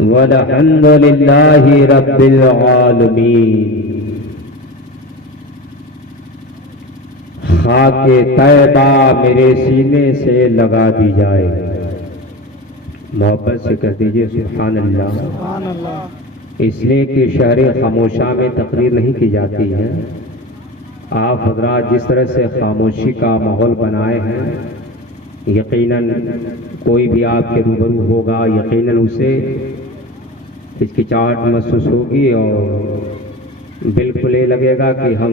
वल्हम्दुलिल्लाहि रब्बिल आलमीन। खाके तैबा मेरे सीने से लगा दी जाए। मोहब्बत से कह दीजिए सुभान अल्लाह। इसलिए कि शहर खामोशा में तकरीर नहीं की जाती है। आप हजरात जिस तरह से खामोशी का माहौल बनाए हैं, यकीनन कोई भी आपके रूबरू होगा, यकीनन उसे हिचकिचाहट महसूस होगी और बिल्कुल ये लगेगा कि हम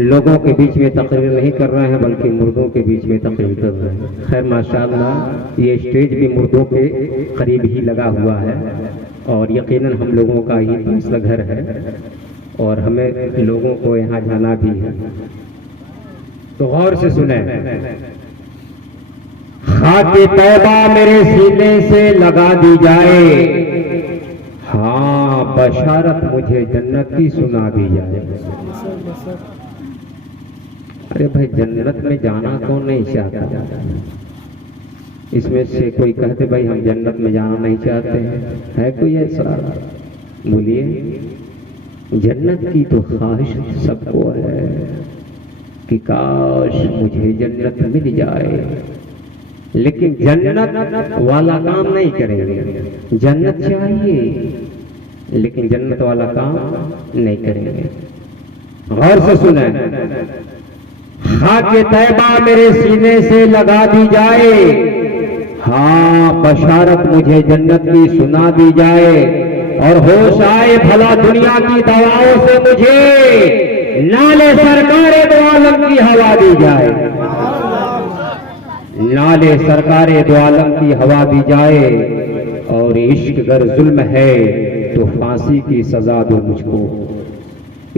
लोगों के बीच में तकरीर नहीं कर रहे हैं बल्कि मुर्दों के बीच में तकरीर कर रहे हैं। खैर माशाअल्लाह ये स्टेज भी मुर्दों के करीब ही लगा हुआ है और यकीनन हम लोगों का ही तीसरा घर है और हमें लोगों को यहाँ जाना भी है। तो गौर से सुने। खाके तौबा मेरे सीने से लगा दी जाए, हाँ बशारत मुझे जन्नत की सुना दी जाए। अरे भाई जन्नत में जाना कौन नहीं चाहता? इसमें से कोई कहते भाई हम जन्नत में जाना नहीं चाहते हैं, है कोई ऐसा? बोलिए। जन्नत की तो ख्वाहिश सबको है कि काश मुझे जन्नत मिल जाए, लेकिन जन्नत वाला काम नहीं करेंगे। जन्नत चाहिए लेकिन जन्नत वाला काम नहीं करेंगे। गौर से सुने। खाके तैबा मेरे सीने से लगा दी जाए, हाँ बशारत मुझे जन्नत की सुना दी जाए और होश आए भला दुनिया की दवाओं से मुझे नाले सरकारे दो आलम की हवा दी जाए। नाले सरकारे दो आलम की हवा दी जाए और इश्क अगर जुल्म है तो फांसी की सजा दो मुझको।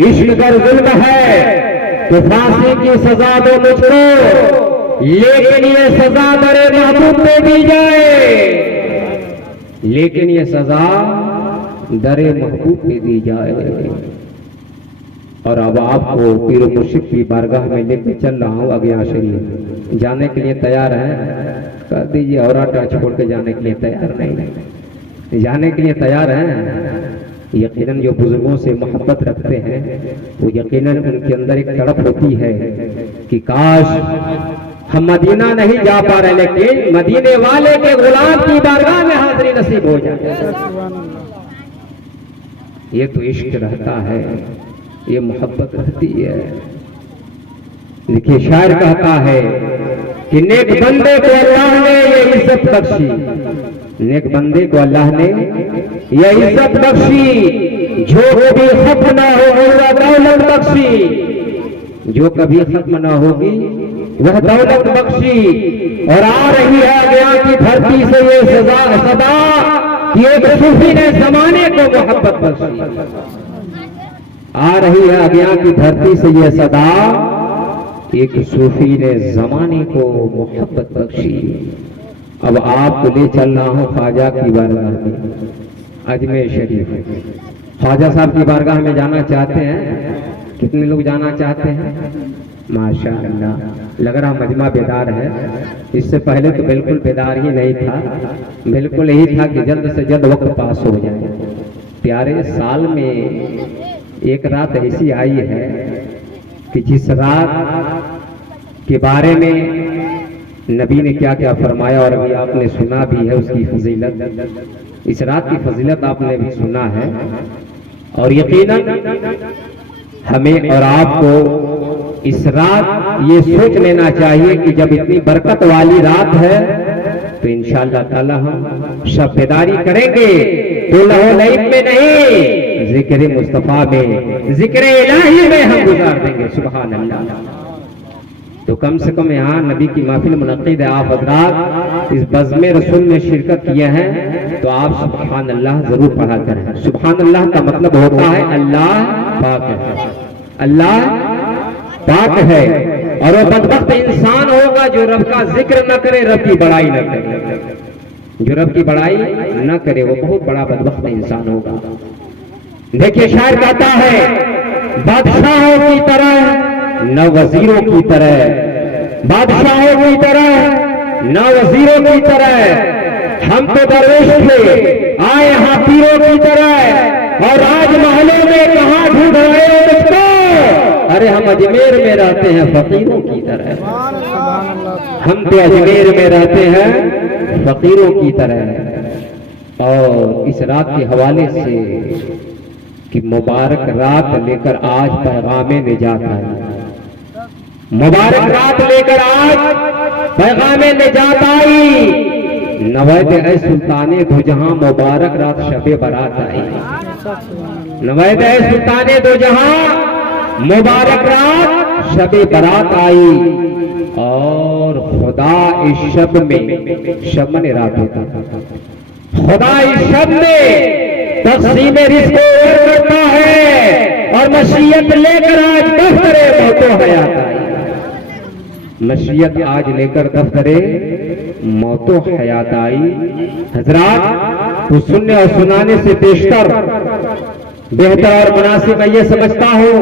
इश्क अगर जुल्म है तो फांसी की सजा दो मुझको, लेकिन ये सजा दरे महबूब पे दी जाए। लेकिन ये सजा दरे महबूब पे दी जाए। और अब आपको पीर मुर्शिद की बारगाह में लेकर चल रहा हूँ अगिया शरीफ। जाने के लिए तैयार हैं? कर दीजिए। और आटा छोड़ के जाने के लिए तैयार नहीं? जाने के लिए तैयार हैं? यकीनन जो बुजुर्गों से मोहब्बत रखते हैं वो यकीनन उनके अंदर एक तड़प होती है कि काश हम मदीना नहीं जा पा रहे लेकिन मदीने वाले के गुलाम की बारगाह में हाजिरी नसीब हो जाए। ये तो इश्क रहता है, ये मोहब्बत रहती है। देखिए शायर कहता है कि नेक बंदे को अल्लाह ने ये इज्जत बख्शी, नेक बंदे को अल्लाह ने ये इज्जत बख्शी, जो कभी खत्म ना हो वह दौलत बख्शी, जो कभी खत्म ना होगी वह दौलत बख्शी। और आ रही है अगिया की धरती से ये सदा कि एक सूफी ने जमाने को मोहब्बत बख्शी। आ रही है अगिया की धरती से ये सदा, एक सूफी ने जमाने को मोहब्बत बख्शी। अब आपको ले चल रहा हूँ ख्वाजा की बारगाह में, अजमेर शरीफ। ख्वाजा साहब की बारगाह में जाना चाहते हैं? कितने लोग जाना चाहते हैं? माशाअल्लाह, लग रहा मजमा बेदार है। इससे पहले तो बिल्कुल बेदार ही नहीं था, बिल्कुल यही था कि जल्द से जल्द वक्त पास हो जाए। प्यारे साल में एक रात ऐसी आई है कि जिस रात के बारे में नबी ने क्या क्या फरमाया और अभी आपने सुना भी है उसकी फजीलत। इस रात की फजीलत आपने भी सुना है और यकीनन हमें और आपको इस रात ये सोच लेना चाहिए कि जब इतनी बरकत वाली रात है तो इंशाअल्लाह ताला हम शबेदारी करेंगे। तो लहो लईब में नहीं, जिक्र मुस्तफा में, जिक्र इलाही में हम गुजार देंगे। सुभान अल्लाह। तो कम से कम यहाँ नबी की महफिल मुनक्किद है, आप हजरात इस बज़्म रसूल में शिरकत किए हैं तो आप सुभान अल्लाह जरूर पढ़ा करें। सुभान अल्लाह का मतलब होता है अल्लाह पाक है, अल्लाह पाक है। और वो बदबख्त इंसान होगा जो रब का जिक्र न करे, रब की बड़ाई न करे। जो रब की बड़ाई न करे वो बहुत बड़ा बदबख्त इंसान होगा। देखिए शायर कहता है बादशाहों की तरह न वजीरों की तरह, बादशाहों की तरह न वजीरों की तरह हम तो दरवेश थे, आए यहाँ पीरों की तरह, और आज महलों में कहाँ ढूंढ रहे हो मुझको? अरे हम अजमेर में रहते हैं फकीरों की तरह, हम तो अजमेर में रहते हैं फकीरों की तरह। और इस रात के हवाले से कि मुबारक रात लेकर आज पैगामे निजात आई, मुबारक रात लेकर आज पैगामे निजात आई। नवैद ए सुल्ताने दो जहां मुबारक रात शबे बारात आई, नवैद ए सुल्ताने दो जहां मुबारक रात शबे बारात आई। और खुदा इस शब में, शब में रात होता, खुदा इस शब में तक़सीम रिज़्क़ करता है और मशीयत लेकर आज दफ्तरे मौतो हयात आई, मशीयत आज लेकर दफ्तरे मौतो हयात आई। हजरात, तो सुनने और सुनाने से बेशतर बेहतर और मुनासिब मैं ये समझता हूँ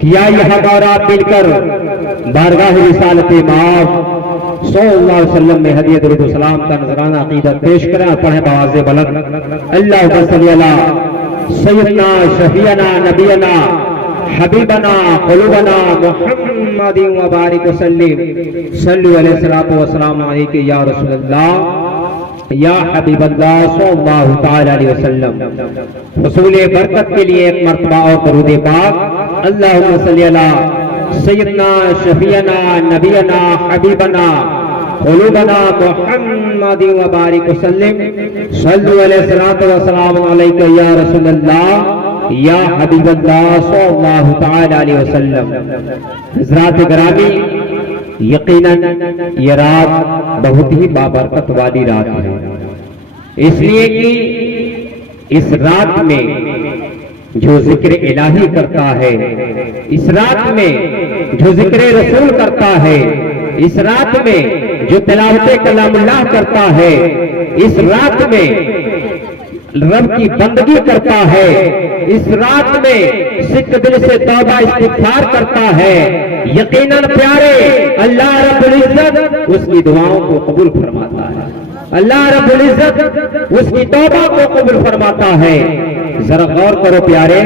कि आइए हम और आप मिलकर बारगाह रिसालत इमाम सल्लल्लाहु अलैहि वसल्लम में हदियत दुरूद सलाम का नजराना अकीदत पेश करें और पढ़ें बआवाज़े बुलंद। अल्लाहुम्मा सल्ली अला सय्यदना शफीअना नबियना हबीबना क़ुलूबना मुहम्मदिन व बारिक वसल्लिम सल्लु अलैहि सलातो व सलाम अलैका या रसूलल्लाह या हबीबल्लाह सल्लल्लाहु तआला अलैहि वसल्लम। हुसूल बरकत के लिए एक मर्तबा और दरूद पाक। अल्लाहुम्मा सल्ली अला सय्यदना शफीअना नबियना हबीबना क़ुलूबना मुहम्मदिन व बारिक वसल्लिम सल्लु अलैहि सलातो व सलाम अलैका या रसूलल्लाह या हबीबल्लाह सल्लल्लाहु तआला अलैहि वसल्लम। हज़रात गिरामी, यकीनन ये रात बहुत ही बाबरकत वाली रात है, इसलिए कि इस रात में जो जिक्र इलाही करता है, इस रात में जो जिक्र रसूल करता है, इस रात में जो तिलावत कलामुल्लाह करता है, इस रात में रब की बंदगी करता है, इस रात में सिद्ध दिल से तौबा इस्तिग़फ़ार करता है, यकीनन प्यारे अल्लाह रब्बुल इज्जत उसकी दुआओं को कबूल फरमाता है, अल्लाह रब्बुल इज्जत उसकी तौबा को कबूल फरमाता है। जरा गौर करो प्यारे,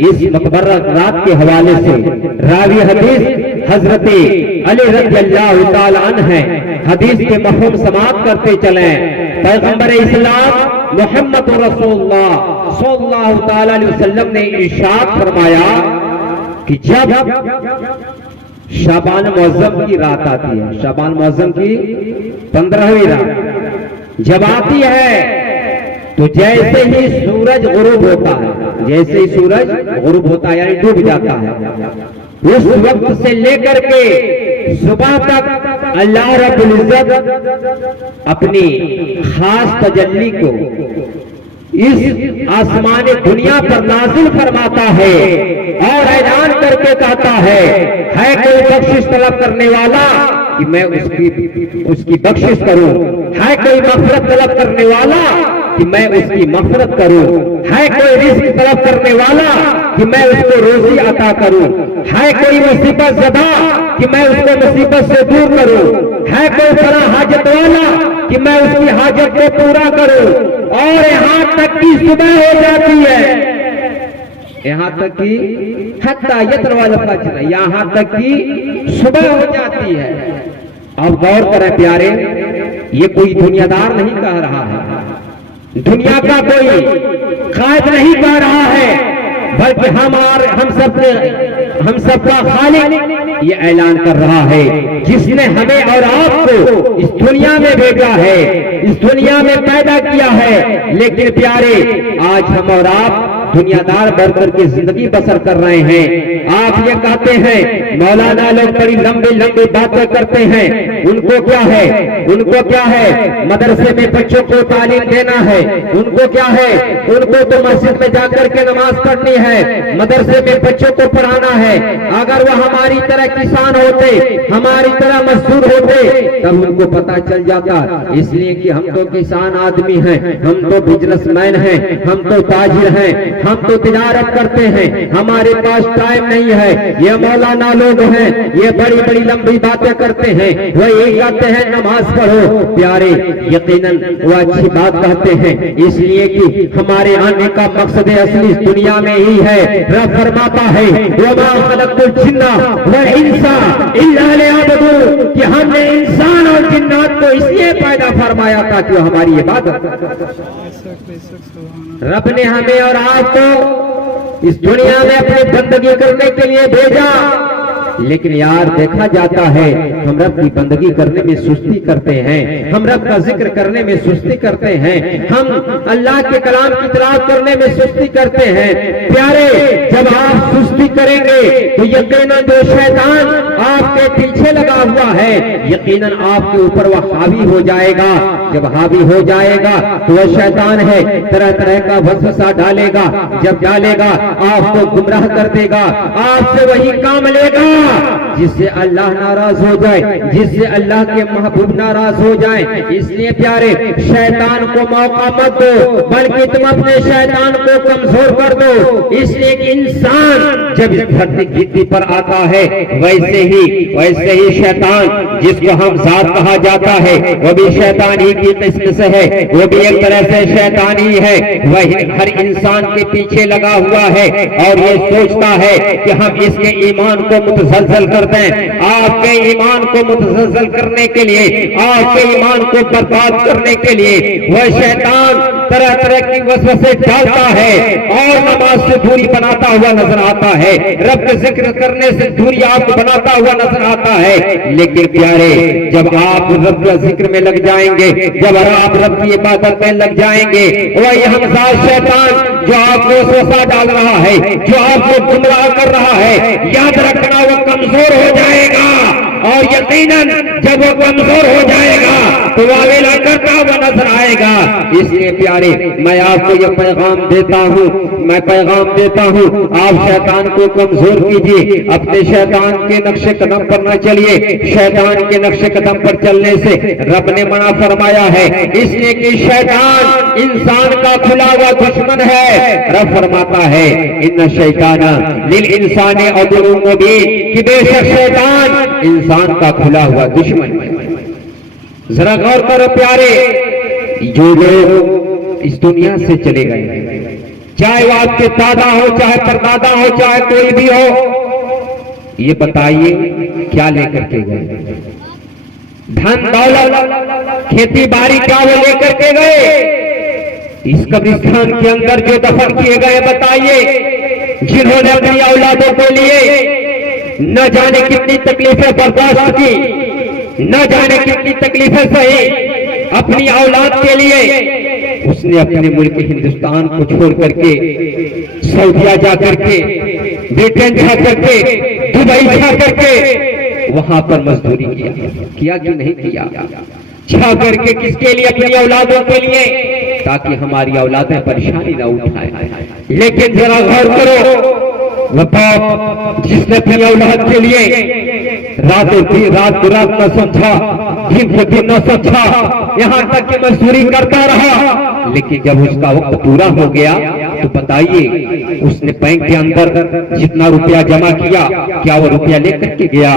इस मुतबर्रक रात के हवाले से रावी हदीस हजरत अली रज़ियल्लाहु ताला अन्हु हैं। हदीस के मफ़हूम समाप्त करते चलें। पैगंबर इस्लाम मोहम्मद रसूलुल्लाह सल्लल्लाहु ताला अलैहि वसल्लम ने इरशाद फरमाया कि जब शाबान मुअज़्ज़म की रात आती है, शाबान मुअज़्ज़म की 15वीं रात जब आती है, तो जैसे ही सूरज गुरूब होता है, जैसे ही सूरज गुरूब होता है यानी डूब जाता है, उस वक्त से लेकर के सुबह तक अल्लाह रब्बुल इज्जत अपनी खास तजल्ली को इस आसमानी दुनिया पर नाजिल फरमाता है और ऐलान करके कहता है कोई बख्शिश तलब करने वाला कि मैं उसकी बख्शिश करूं, है कोई मग़फ़िरत तलब करने वाला कि मैं उसकी मग़फ़िरत करूं, है कोई रिज़्क़ तलब करने वाला कि मैं उसको रोजी अता करूं, है कोई मुसीबत ज़दा कि मैं उसको मुसीबत से दूर करूं, है कोई बड़ा हाजत वाला कि मैं उसकी हाजत को पूरा करूं। और यहाँ तक की सुबह हो जाती है, यहाँ तक की हत्ता यतरवल फज्र, यहाँ तक की सुबह हो जाती है। अब गौर करें प्यारे, ये कोई दुनियादार नहीं कह रहा है, दुनिया का कोई कायद नहीं कह रहा है, बल्कि हम सबका खालिक ये ऐलान कर रहा है, जिसने हमें और आपको इस दुनिया में भेजा है, इस दुनिया में पैदा किया है। लेकिन प्यारे, आज हम और आप दुनियादार बनकर के जिंदगी बसर कर रहे हैं। आप ये कहते हैं मौलाना लोग बड़ी लंबी लंबी बातें करते हैं, उनको क्या है, उनको क्या है, मदरसे में बच्चों को तालीम देना है, उनको क्या है, उनको तो मस्जिद में जाकर के नमाज पढ़नी है, मदरसे में बच्चों को पढ़ाना है। अगर वह हमारी तरह किसान होते, हमारी तरह मजदूर होते, तब उनको पता चल जाता। इसलिए कि हम तो किसान आदमी हैं, हम तो बिजनेसमैन हैं, हम तो ताजिर हैं, हम तो तिजारत करते हैं, हमारे पास टाइम नहीं है। ये मौलाना लोग हैं, ये बड़ी बड़ी लंबी बातें करते हैं, वो ये कहते हैं नमाज पढ़ो। प्यारे, यकीनन वो अच्छी बात कहते हैं, इसलिए कि हमारे आने का मकसद असली दुनिया में ही है। रब फरमाता है वमा खलक़तुल जिन्ना वल इंसा इल्ला लियअबुदून, कि हमने इंसान और जिन्नात को इसलिए पैदा फरमाया था कि वो हमारी इबादत। रब ने हमें और आपको इस दुनिया में अपनी बंदगी करने के लिए भेजा, लेकिन यार देखा जाता है हम रब की बंदगी करने में सुस्ती करते हैं, हम रब का जिक्र करने में सुस्ती करते हैं, हम अल्लाह के कलाम की तिलावत करने में सुस्ती करते हैं। प्यारे, जब आप सुस्ती करेंगे तो यकीनन जो शैतान आपके पीछे लगा हुआ है, यकीनन आपके ऊपर वह हावी हो जाएगा। जब हावी हो जाएगा तो वह शैतान है, तरह तरह का वसवसा डालेगा, जब डालेगा आपको गुमराह कर देगा, आपसे वही काम लेगा जिससे अल्लाह नाराज हो जाए, जिससे अल्लाह के महबूब नाराज हो जाए। इसलिए प्यारे, शैतान को मौका मत दो, बल्कि तुम अपने शैतान को कमजोर कर दो। इसलिए कि इंसान जब इस धरती पर आता है, वैसे ही शैतान, जिसको हम जात कहा जाता है, वो भी शैतान ही की किस्म से है, वो भी एक तरह से शैतान ही है। वही हर इंसान के पीछे लगा हुआ है और ये सोचता है कि हम इसके ईमान को मुतज़लज़ल कर दें। आपके ईमान को मुतज़लज़ल करने के लिए, आपके ईमान को बर्बाद करने के लिए वह शैतान तरह तरह की वसवसे डालता है और नमाज से दूरी बनाता हुआ नजर आता है, रब के जिक्र करने से दूरी आपको बनाता हुआ नजर आता है। लेकिन प्यारे, जब आप रब के जिक्र में लग जाएंगे, जब आप रब की इबादत में लग जाएंगे, वही हमज़ाद शैतान जो आपको वसवसा डाल रहा है, जो आपको गुमराह कर रहा है, याद रखना वो कमजोर हो जाएगा। और यकीनन जब वो कमजोर हो जाएगा तो वावेला करता हुआ नजर आएगा। इसलिए प्यारे, मैं आपको ये पैगाम देता हूँ, मैं पैगाम देता हूँ, आप शैतान को कमजोर कीजिए, अपने शैतान के नक्शे कदम पर न चलिए। शैतान के नक्शे कदम पर चलने से रब ने मना फरमाया है, इसलिए कि शैतान इंसान का खुला हुआ दुश्मन है। रब फरमाता है इन्न शैताना लिल इंसानी अदुव्वुन मुबीन, कि बेशक शैतान इंसान का खुला हुआ दुश्मन है। जरा गौर करो प्यारे, जो लोग इस दुनिया से चले गए, चाहे वो आपके दादा हो, चाहे परदादा हो, चाहे कोई भी हो, ये बताइए क्या लेकर के गए? धन दौलत, खेती बाड़ी क्या वो लेकर के गए? इस कब्रिस्तान के अंदर जो दफन किए गए, बताइए, जिन्होंने अपनी औलादों के लिए न जाने कितनी तकलीफें बर्दाश्त की, न जाने कितनी तकलीफें सही अपनी औलाद के लिए, उसने अपने मुल्क हिंदुस्तान को छोड़ करके सऊदिया जा करके, ब्रिटेन जा करके, दुबई जा करके वहां पर मजदूरी किया कि नहीं किया? छा करके किसके लिए? अपनी औलादों के लिए, ताकि हमारी औलादें परेशानी न उठाए। लेकिन जरा गौर करो, वह बाप जिसने अपनी औलाद के लिए रात न समझा, दिन को दिन न समझा, यहाँ तक कि मजदूरी करता रहा, लेकिन जब उसका वक्त पूरा हो गया तो बताइए, उसने बैंक के अंदर जितना रुपया जमा किया, क्या वो रुपया लेकर के गया?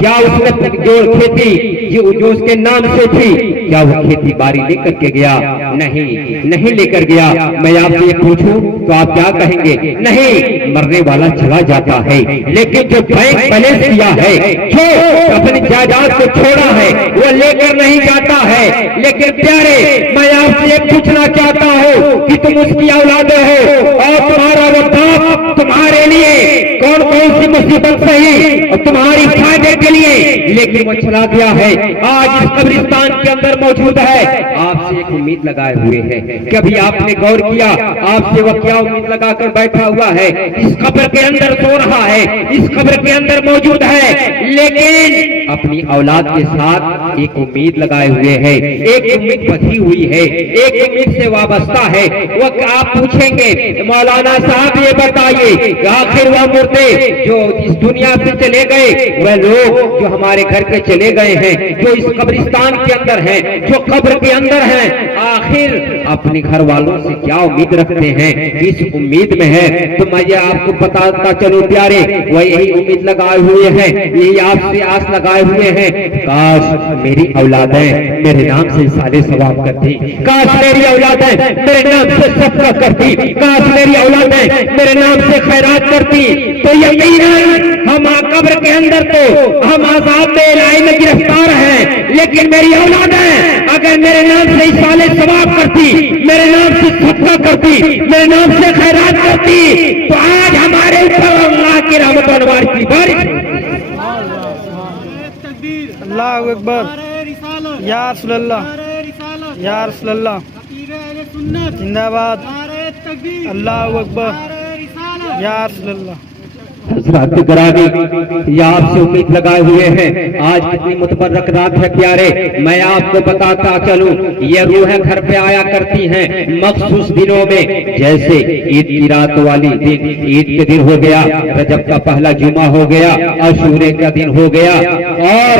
क्या उसने जो खेती जो उसके नाम से थी, क्या वो खेती बाड़ी लेकर के गया? नहीं लेकर गया। मैं आपसे ये पूछूं तो आप क्या कहेंगे? नहीं, मरने वाला चला जाता है, लेकिन जो बैंक बैलेंस किया है, जो अपनी जायदाद को छोड़ा है, वो लेकर नहीं जाता है। लेकिन प्यारे, मैं आपसे पूछना चाहता हूँ कि तुम उसकी औलादे हो और तुम्हारा वो बाप तुम्हारे लिए कौन कौन सी मुसीबत सही और तुम्हारी फायदे के लिए लेकिन वो चला गया है, आज इस कब्रिस्तान के अंदर मौजूद है, आपसे एक उम्मीद लगाए हुए है। कभी आपने गौर किया आपसे वो क्या उम्मीद लगाकर बैठा हुआ है? इस कब्र के अंदर सो रहा है, इस कब्र के अंदर मौजूद है, लेकिन अपनी औलाद के साथ एक उम्मीद लगाए हुए है, एक उम्मीद बंधी हुई है, एक उम्मीद से वाबस्ता है। वो आप पूछेंगे मौलाना साहब ये बताइए, आखिर वह मुर्दे जो इस दुनिया से चले गए, वह लोग जो हमारे घर के चले गए हैं, जो इस कब्रिस्तान के अंदर हैं, जो कब्र के अंदर हैं, आखिर अपने घर वालों से क्या उम्मीद रखते हैं, इस उम्मीद में है तो मैं ये आपको बताता चलूं प्यारे, वह यही उम्मीद लगाए हुए हैं, यही आपसे आस लगाए हुए हैं, काश मेरी औलादें मेरे नाम से साले सवाब करती, काश मेरी औलादें मेरे नाम से सदका करती, काश मेरी औलादें मेरे नाम से खैरात करती, तो यकीनन हम कब्र के अंदर तो हम आजाब इलाही में गिरफ्तार हैं, लेकिन मेरी औलादें अगर मेरे नाम से साले सवाब करती, मेरे नाम से सदका करती, मेरे नाम से खैरात करती, तो आज हमारे ऊपर अल्लाह की रहमत और बारिश की बारिश। अल्लाहु अकबर, या रसूलल्लाह, या रसूलल्लाह, जिंदाबाद, अल्लाहु अकबर, या रसूलल्लाह। हजरत गिरामी ये आपसे उम्मीद लगाए हुए हैं, आज कितनी मुतबर्रक रात है प्यारे, मैं आपको बताता चलूं, ये रूहें घर पे आया करती हैं मखसूस दिनों में, जैसे ईद की रात वाली दिन, ईद के दिन हो गया, रजब का पहला जुमा हो गया, अशूरे का दिन हो गया, और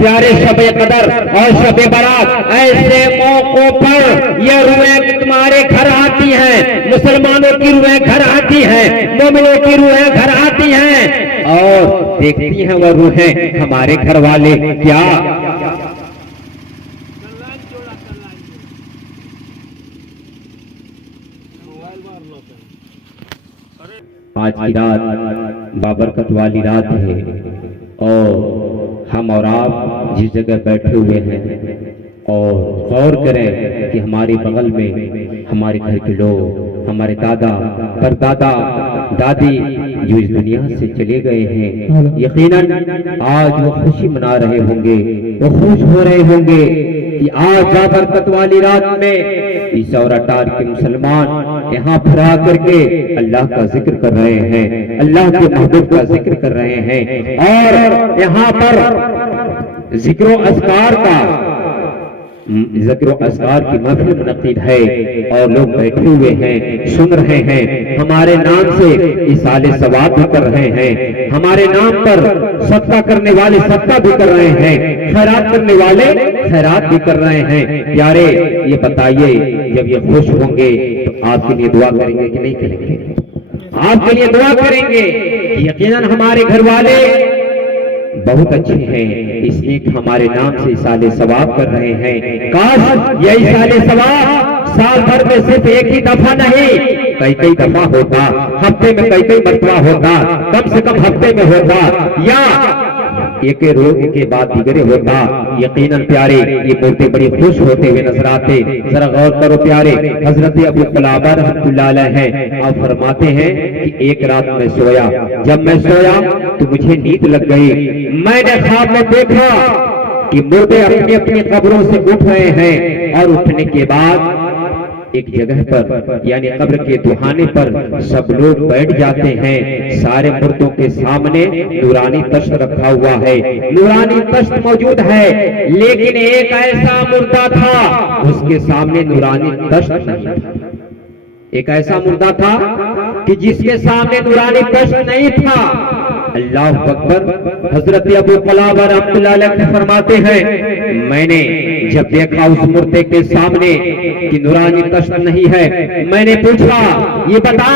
प्यारे शबे कदर और शबे बारात, ऐसे मौकों पर ये रूहें तुम्हारे घर आती हैं, मुसलमानों की रूहें घर आती हैं, मोमिनों की रूहें घर आती हैं, और देखती हैं वह रूहें हमारे घर वाले क्या आज की रात बाबरकत वाली रात है, और हम और आप जिस जगह बैठे हुए हैं और गौर करें कि हमारे बगल में हमारे घर के लोग, हमारे दादा परदादा दादी जो इस दुनिया से चले गए हैं, यकीनन आज वो खुशी मना रहे होंगे, वो खुश हो रहे होंगे कि आज बाबरकत वाली रात में इस औरतार के मुसलमान यहाँ पर आ करके अल्लाह का जिक्र कर रहे हैं, अल्लाह के महबूब का जिक्र कर रहे हैं, और यहाँ पर जिक्रो अस्कार का ज़िक्र अस्कार की महफिल मुनक़्क़िद है, और लोग बैठे हुए हैं, सुन रहे हैं, हमारे नाम से इसाले सवाब भी कर रहे हैं, हमारे नाम पर सदका करने वाले सदका भी कर रहे हैं, खैरात करने वाले खैरात भी कर रहे हैं। प्यारे ये बताइए, जब ये खुश होंगे तो आपके लिए दुआ करेंगे कि नहीं करेंगे? आपके लिए दुआ करेंगे। यकीनन हमारे घर वाले बहुत अच्छे हैं, इसलिए हमारे नाम से इसाले सवाब कर रहे हैं। काश ये इसाले सवाब साल भर में सिर्फ एक ही दफा नहीं, कई कई दफा होता, हफ्ते में कई कई मरतबा होता, कम से कम हफ्ते में होता, या एक रोज के बाद दिगरे होता। यकीनन प्यारे ये बोलते बड़ी खुश होते हुए नजर आते। जरा गौर करो प्यारे, हजरत अबू क़लाबा रहमतुल्लाह अलैह हैं, आप फरमाते हैं कि एक रात में सोया, जब मैं सोया तो मुझे नींद लग गई, मैंने ख्वाब में देखा कि मुर्दे अपनी अपनी कब्रों से उठ रहे हैं, और उठने के बाद एक जगह पर यानी कब्र के दुहाने पर सब लोग बैठ जाते हैं। सारे मुर्दों के सामने नूरानी तश्त रखा हुआ है, नूरानी तश्त मौजूद है, लेकिन एक ऐसा मुर्दा था उसके सामने नूरानी तश्त नहीं था। एक ऐसा मुर्दा था कि जिसके सामने नूरानी तश्त नहीं था। अल्लाह अकबर। हजरत अबू क़लाबा रहमतुल्लाह अलैह फरमाते हैं, मैंने जब देखा उस मुर्दे के सामने कि नूरानी तश्त नहीं है, मैंने पूछा ये बता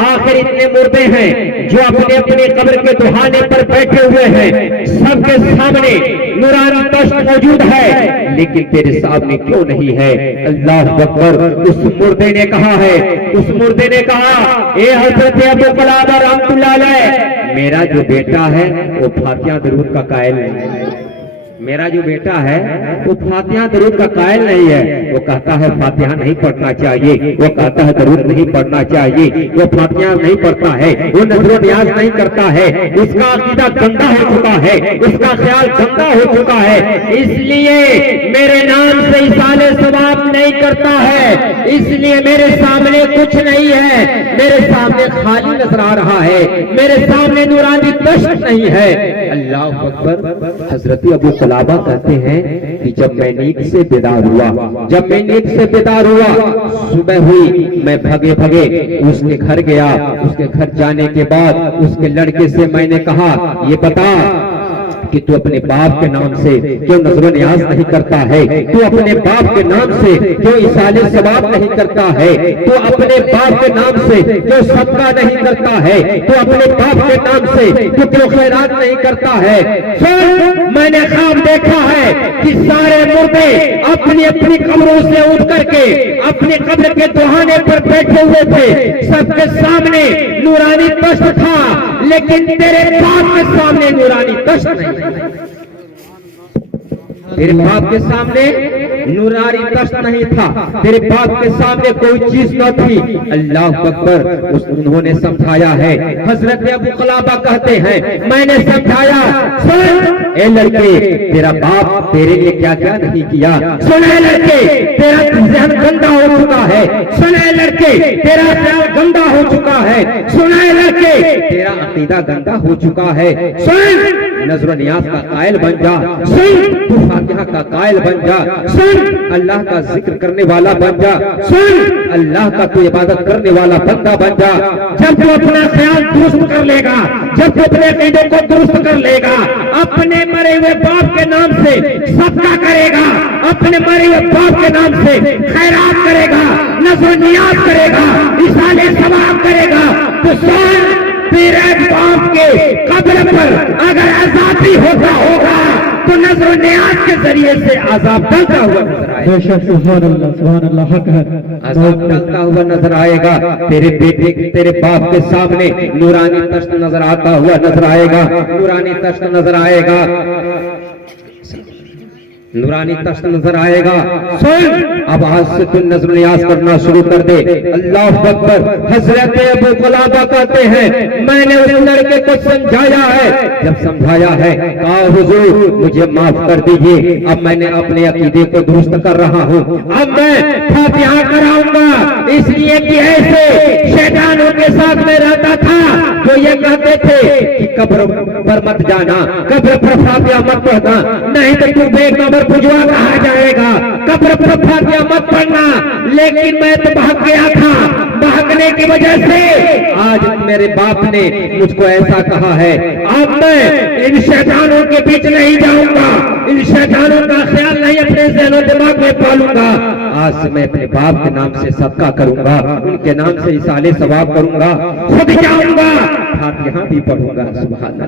आखिर इतने मुर्दे हैं जो अपने अपने कब्र के दुहाने पर बैठे हुए हैं, सबके सामने नूरानी तश्त मौजूद है, लेकिन तेरे सामने क्यों नहीं है? अल्लाह अकबर। उस मुर्दे ने कहा है, उस मुर्दे ने कहा, ए हजरत अबू क़लाबा रहमतुल्लाह अलैह, मेरा जो बेटा है वो फातिहा दरूद का कायल नहीं है। मेरा जो बेटा है वो फातिहा दरूद का कायल नहीं है। वो कहता है फातिहा नहीं पढ़ना चाहिए, वो कहता है दरूद नहीं पढ़ना चाहिए, वो फातिहा नहीं पढ़ता है, वो नज़र नियाज नहीं करता है, उसका अकीदा गंदा हो चुका है, उसका ख्याल गंदा हो चुका है, इसलिए मेरे नाम से इसाले सवाब नहीं करता है, इसलिए मेरे सामने कुछ नहीं है, मेरे सामने खाली नजर आ रहा है, मेरे सामने नूरानी तश्त नहीं है। अल्लाह अकबर। हजरत अबू क़लाबा कहते हैं कि जब मैं नींद से बेदार हुआ, जब मैं नींद से बेदार हुआ, सुबह हुई, मैं भगे भगे उसके घर गया। उसके घर जाने के बाद उसके लड़के से मैंने कहा ये बता कि तू अपने बाप के नाम से क्यों नजर न्याज नहीं करता है, तू अपने बाप के नाम से क्यों इसाले सवाब नहीं करता है, तू अपने बाप के नाम से क्यों सदका नहीं करता है, तू अपने बाप के नाम से तू क्यों खैरात नहीं करता है। सुन, मैंने ख्वाब देखा है कि सारे मुर्दे अपनी अपनी कब्रों से उठ करके अपने कब्र के दुहाने पर बैठे हुए थे, सबके सामने नूरानी तश्त था, लेकिन तेरे बाप के सामने नूरानी तश्त नहीं। तेरे बाप के सामने नूरानी तश्त नहीं था, तेरे बाप के सामने कोई चीज न थी। अल्लाह अकबर। उन्होंने समझाया है, हजरत अबू क़लाबा कहते हैं मैंने समझाया, सुन ए लड़के, तेरा बाप तेरे लिए क्या क्या नहीं किया। सुन ए लड़के, तेरा ज़हन गंदा हो चुका है। सुन ए लड़के, तेरा ख्याल गंदा हो चुका है। सुन ए लड़के, तेरा अकीदा गंदा हो चुका है। सुन, नजर नियाज का कायल बन जा। सुन, तू फातिहा का कायल बन जा। सुन, अल्लाह का जिक्र करने वाला बन जा। सुन, अल्लाह का तू इबादत करने वाला बंदा बन जा। जब तू अपना ख्याल दुरुस्त कर लेगा, जब तू अपने अकीदे को दुरुस्त कर लेगा, अपने मरे हुए बाप के नाम से सदका करेगा, अपने मरे हुए बाप के नाम से खैरात करेगा, नजर नियाज करेगा, इसाले सवाब करेगा, तो सुन, तेरे बाप के कब्र पर अगर अज़ाब भी होता होगा तो नजर नियाज के जरिए से अज़ाब डलता हुआ नजर आएगा। सुभान अल्लाह, हक है। अज़ाब डलता हुआ नजर आएगा। तेरे बेटे तेरे बाप के सामने नूरानी तश्त नजर आता हुआ नजर आएगा, नूरानी तश्त नजर आएगा, नूरानी तश्त नजर आएगा। सुन, अब आज से तू नजर नियाज करना शुरू कर दे। अल्लाह अकबर। हजरत अबू क़लाबा कहते हैं मैंने उस लड़के को समझाया है, जब समझाया है कहा हुजूर मुझे माफ कर दीजिए, अब मैंने अपने अकीदे को दुरुस्त कर रहा हूँ, अब मैं फातिहा कराऊंगा, इसलिए कि ऐसे शैतानों के साथ में रहता था जो ये कहते थे कि कब्र पर मत जाना, कब्र पर फातिहा मत पढ़ना, नहीं तो तू बेकबर बुझवा कहा जाएगा, कब्र पर फातिहा मत पढ़ना। लेकिन मैं तो भाग गया था, भागने की वजह से आज मेरे बाप ने मुझको ऐसा कहा है, अब मैं इन शैतानों के बीच नहीं जाऊंगा, इन शैतानों का ख्याल नहीं अपने ज़हन दिमाग में पालूंगा। आज से मैं अपने बाप के नाम से सदका करूंगा, उनके नाम से इसाले सवाब करूंगा, खुद जाऊंगा, फातिहा भी पढ़ूंगा। सुभान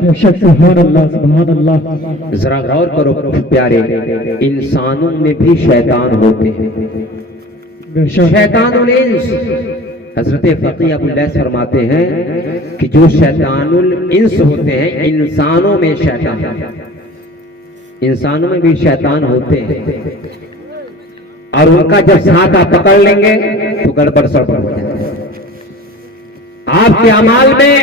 अल्लाह, सुभान अल्लाह। जरा गौर करो प्यारे, इंसानों में भी शैतान होते हैं, शैतानुल इंस। हजरत फकीह अबू लैस फरमाते हैं कि जो शैतानुल इंस होते हैं, इंसानों में शैतान, इंसानों में भी शैतान होते हैं, और उनका जब साथ आप पकड़ लेंगे तो गड़बड़ सड़बड़ हो जाता है। आपके अमाल में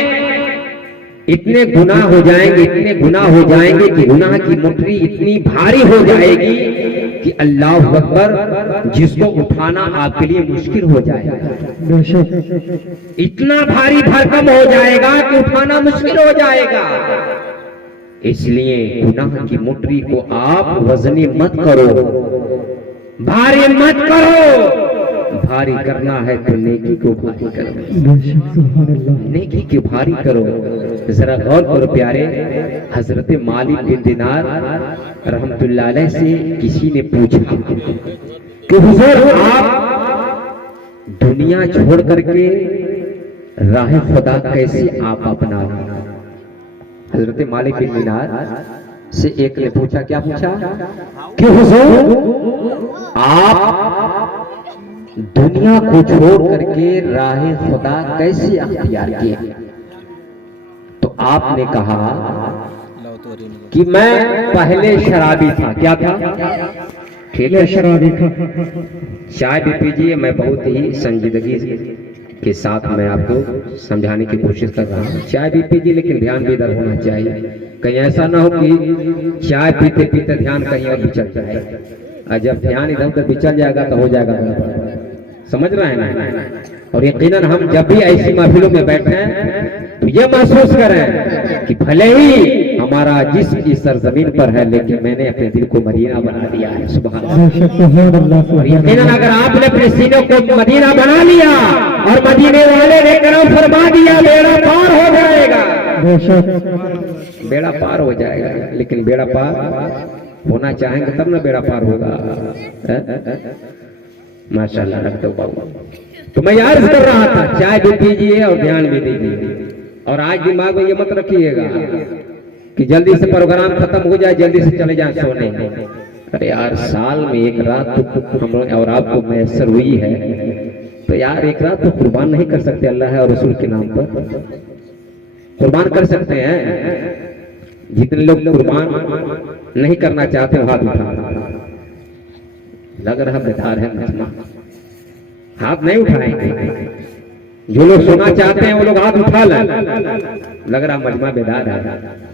इतने गुनाह हो जाएंगे, इतने गुनाह हो जाएंगे कि गुनाह की मुट्ठी इतनी भारी हो जाएगी कि अल्लाह अकबर, जिसको उठाना आपके लिए मुश्किल हो जाएगा। इतना भारी भरकम हो जाएगा कि उठाना मुश्किल हो जाएगा। इसलिए गुनाह की मुट्ठी को आप वजनी मत करो, भारी मत करो। भारी करना है तो नेकी को भारी करो, नेकी की भारी करो। जरा गौर करो प्यारे, हजरत मालिक बिन दिनार रहमतुल्लाह अलैह से किसी ने पूछा कि हुजूर आप दुनिया छोड़ करके राह खुदा कैसे आप अपनाओ। हजरत मालिक बिन दिनार से एक ने पूछा, क्या पूछा कि हुजूर आप दुनिया को छोड़ करके राह खुदा कैसे अख्तियार किए। तो आपने कहा कि मैं पहले शराबी था। क्या था? ठीक है, शराबी था। चाय भी पीजिए, मैं बहुत ही संजीदगी के साथ मैं आपको समझाने की कोशिश कर रहा हूँ। चाय भी पीजिए लेकिन ध्यान भी इधर होना चाहिए, कहीं ऐसा ना हो कि चाय पीते पीते ध्यान कहीं और बिचल जाए, और जब ध्यान इधर उधर बिचल जाएगा तो हो जाएगा। समझ रहे हैं ना? और यकीनन हम जब भी ऐसी महफिलों में बैठे हैं तो ये महसूस करें कि भले ही हमारा जिस्म इस सरजमीन पर है, लेकिन मैंने अपने दिल को मदीना बना दिया है। सुभान अल्लाह। और यकीनन अगर आपने अपने सीनों को मदीना बना लिया और मदीने वाले ने करम फरमा दिया, बेड़ा पार हो जाएगा। बेड़ा पार हो जाएगा। लेकिन बेड़ा पार होना चाहेंगे तब ना बेड़ा पार होगा। माशाल्लाह, रख दो बाबू। तो मैं यार कर रहा था, चाय भी पीजिए और ध्यान भी दीजिए। और आज दिमाग में ये मत रखिएगा कि जल्दी से प्रोग्राम खत्म हो जाए, जल्दी से चले जाए सोने। अरे यार, साल में एक रात तो हम और आपको मैसर हुई है, तो यार एक रात तो कुर्बान नहीं कर सकते अल्लाह और रसूल के नाम पर? कुर्बान कर सकते हैं। जितने लोग कुर्बान नहीं करना चाहते हाथ उठा। लग रहा बेकार है मजमा, हाथ नहीं उठाएंगे। जो लोग सोना चाहते हैं वो लोग हाथ उठा लें। लग रहा मजमा बेदार है।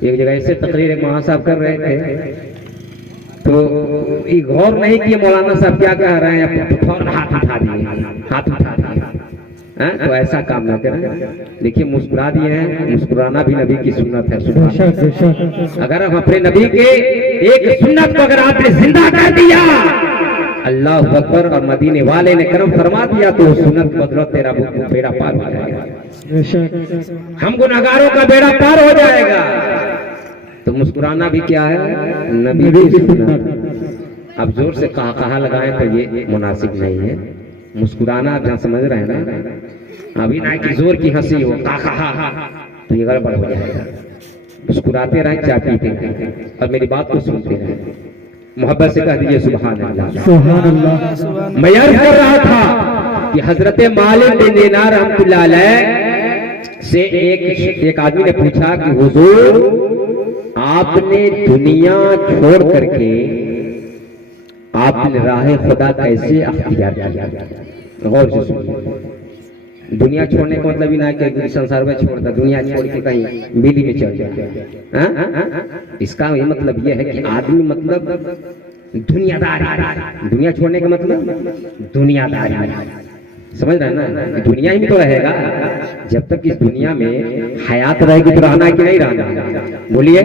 एक जगह ऐसे तकरीर एक मौलाना साहब कर रहे थे, तो ये गौर नहीं किए मौलाना साहब क्या कह रहे हैं, तो फौरन हाथ उठा दिए, हाथ उठा दिए। तो ऐसा काम ना करें। देखिए, मुस्कुरा दिए हैं, मुस्कुराना भी नबी की सुन्नत है। सुभान। अगर हम अपने नबी के एक सुन्नत को अगर आपने जिंदा कर दिया, अल्लाह अकबर, और मदीने वाले ने करम फरमा दिया, तो सुन्नत बदलो, तेरा बेड़ा पार हो जाएगा। हम गुनहगारों का बेड़ा पार हो जाएगा। तो मुस्कुराना भी क्या है, नबी की सुन्नत। अब जोर से कहा लगाएं तो ये मुनासिब नहीं है। मुस्कुराना आप जहाँ समझ रहे हैं ना, अभी ना कि जोर की हंसी हो कहा तो ये गड़बड़ हो जाएगा। मुस्कुराते रहें, चाय पीते रहें और मेरी बात को सुनते रहें। मोहब्बत से कह दीजिए सुभान अल्लाह, सुभान अल्लाह। मैं अर्ज कर रहा था कि हजरत मालिक बिन दीनार रहमतुल्लाह अलैह से एक आदमी ने पूछा कि हुजूर, आपने दुनिया छोड़ करके आपने राह खुदा कैसे अख्तियार किया? गौर से सुनिए। दुनिया छोड़ने का मतलब ही ना कि संसार में छोड़ता, दुनिया छोड़ के कहीं बिल्ली में चल जाए। इसका ये मतलब ये है कि आदमी मतलब दुनियादारी। दुनिया छोड़ने का मतलब दुनियादारी। समझ रहे हैं ना? दुनिया ही में तो रहेगा। जब तक इस दुनिया में हयात रहेगी तो रहना है कि नहीं रहना? बोलिए।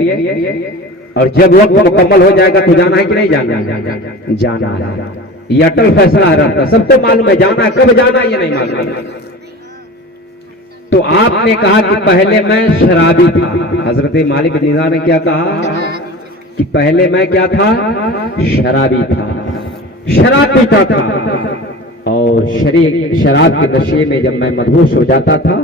और जब वक्त मुकम्मल हो जाएगा तो जाना है कि नहीं जाना? जाना है। ये अटल फैसला रहता, सबको मालूम है जाना है, कब जाना है ये नहीं मालूम। तो आपने कहा कि पहले मैं शराबी था। हजरत मालिक बिन दीनार ने क्या कहा कि पहले मैं क्या था? शराबी था, शराब पीता था। और शराब के नशे में जब मैं मदहोश हो जाता था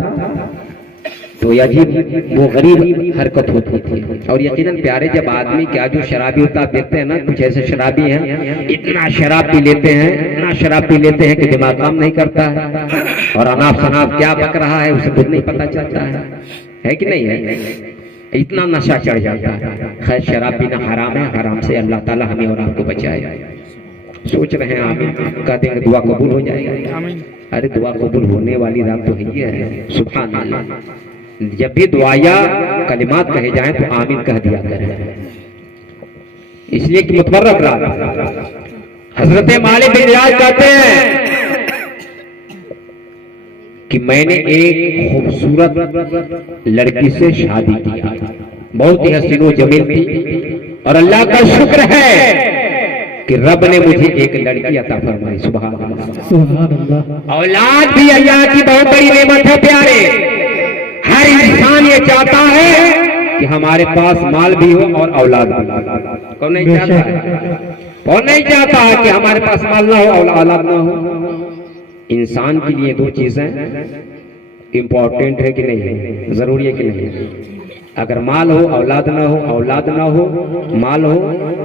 तो अजीब वो गरीब हरकत होती थी। और यकीनन प्यारे, जब आदमी क्या जो शराबी होता है, देखते हैं ना कुछ ऐसे शराबी हैं, इतना शराब पी लेते हैं, इतना शराब पी लेते हैं कि दिमाग काम नहीं करता है और अनाप शनाप क्या बक रहा है उसे खुद नहीं पता चलता है कि नहीं है? इतना नशा चढ़ जाता है। खैर, शराब पीना हराम है, हराम से अल्लाह ताला हमें और आपको बचाए। सोच रहे हैं आमीन, कहते हैं दुआ कबूल हो जाएगा। अरे दुआ कबूल होने वाली रात तो है। सुभान अल्लाह। जब भी दुआया कलिमात कहे जाएं तो आमीन कह दिया करें, इसलिए कि मुतबर्रक रात। हजरत मालिक बिन दीनार कहते हैं कि मैंने एक खूबसूरत लड़की से शादी की, बहुत ही हसीनो जमील थी, और अल्लाह का शुक्र है कि रब ने मुझे एक लड़की अता फरमाई। सुभान अल्लाह। औलाद भी अल्लाह की बहुत बड़ी नेमत है प्यारे। हर इंसान ये चाहता है कि हमारे पास माल भी हो और औलाद भी। कौन नहीं चाहता है? कौन नहीं चाहता है कि हमारे पास माल ना हो और औलाद ना हो? इंसान के लिए दो चीजें इंपॉर्टेंट है कि नहीं है, जरूरी है कि नहीं है? अगर माल हो औलाद ना हो, औलाद ना हो माल हो,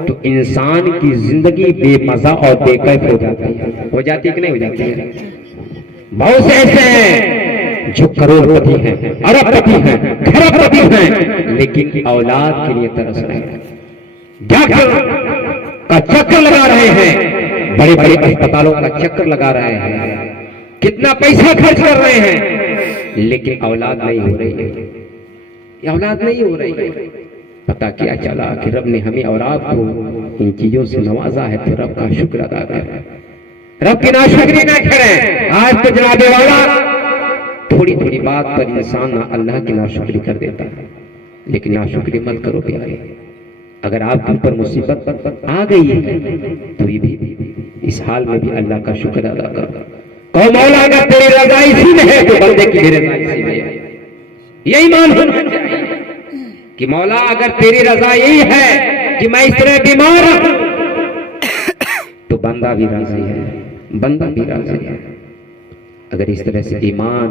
तो इंसान की जिंदगी बेमजा और बेकैफ हो जाती है। हो जाती है कि नहीं हो जाती है? बहुत से ऐसे हैं जो करोड़पति हैं, अरबपति हैं, खरबपति हैं, लेकिन औलाद के लिए तरस रहे हैं, डॉक्टर का चक्कर लगा रहे हैं, बड़े बड़े अस्पतालों का चक्कर लगा रहे हैं, कितना पैसा खर्च कर रहे हैं, लेकिन औलाद नहीं हो रही है। औलाद नहीं हो रही है। पता क्या चला कि रब ने हमें और आपको इन चीजों से नवाजा है, तो रब का शुक्र अदा करें, रब की नाशुक्री ना करें। आज तो जनाबे वाला थोड़ी थोड़ी बात पर इंसान अल्लाह की नाशुक्री कर देता है, लेकिन नाशुक्री मत करो प्यारे। अगर आपके ऊपर मुसीबत आ गई है तो ये भी इस हाल में भी अल्लाह का शुक्र अदा करो। कहो मौला अगर तेरी रज़ा इसी में है तो बंदे की भी रज़ा इसी में है। यही मान होना चाहिए कि मौला अगर तेरी रजा यही है कि मैं इस तरह बीमार हूं तो बंदा भी राजी है, बंदा भी राजी है। अगर इस तरह से ईमान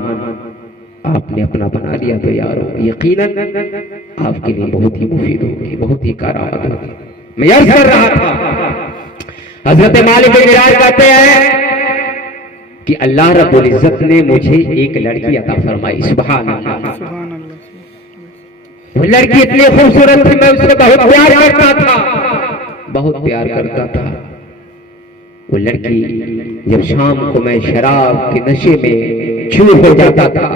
आपने अपना बना लिया तो यारो यकीनन आपके लिए बहुत ही मुफीद होगी, बहुत ही करामत होगी। मैं अर्ज कर रहा था हजरत मालिक बिन दिनार कहते हैं कि अल्लाह रब्बुल इज्जत ने मुझे एक लड़की अता फरमाई। सुभान अल्लाह। वो लड़की इतनी खूबसूरत थी, मैं उससे बहुत प्यार करता था, बहुत प्यार करता था। वो लड़की जब शाम को मैं शराब के नशे में चूर हो जाता था,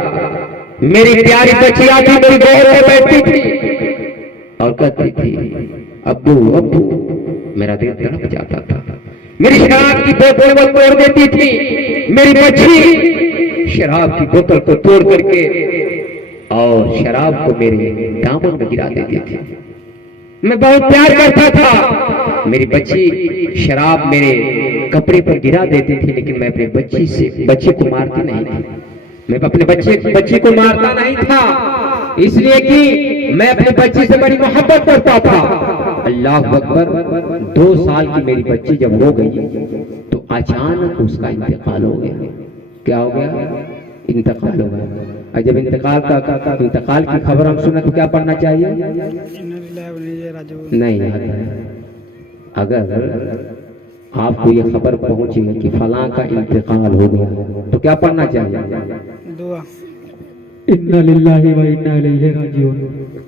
मेरी प्यारी बच्चियां थी मेरी गोद में बैठती थी और कहती थी अब्बू अब्बू, मेरा दिल तड़प जाता था। मेरी शराब की बोतल वो तोड़ देती थी, मेरी बच्ची शराब की बोतल को तोड़ करके और शराब को मेरे दामन में गिरा देती थी। मैं बहुत प्यार करता था, मेरी बच्ची शराब मेरे कपड़े पर गिरा देती थी, लेकिन मैं अपने बच्चे को मारती नहीं थी। मैं अपने बच्चे को मारता नहीं था, इसलिए कि मैं अपनी बच्ची से बड़ी मोहब्बत करता था। अल्लाह अकबर। 2 साल की मेरी बच्ची जब हो गई तो अचानक उसका इंतकाल हो गया। क्या हो गया? इंतकाल हो गया। और जब इंतकाल की खबर हम सुने तो क्या पढ़ना चाहिए? नहीं, अगर आपको ये खबर पहुंची कि फलां का इंतकाल हो गया तो क्या पढ़ना चाहिए? दुआ, इन्ना लिल्लाहि व इन्ना इलैहि राजिऊन।